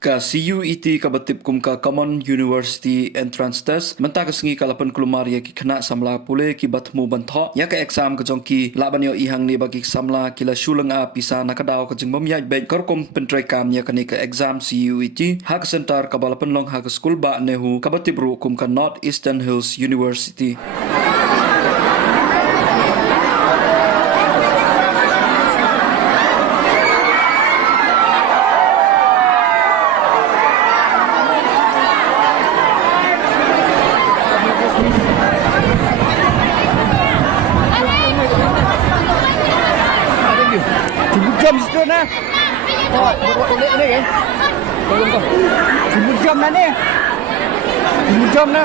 Ka CUET kabatip kum ka Common University Entrance Test menta ka sengi kalapan Kulmar ya ki Khynnah Samla pule ki batmu bantho ya ka exam ka jongki laban yo ihang ni bagi Samla kila shulang a pisa nakadaw ka jing mamyaj be korkom pentrai kam ya ka ni ka exam CUET hak center ka balapan long hak Skul ba Nehu kabatip ru kum ka North Eastern Hills University. Jam situ na. Oh, boleh ni kan? Tolong kau. Jam na ni. Jam na.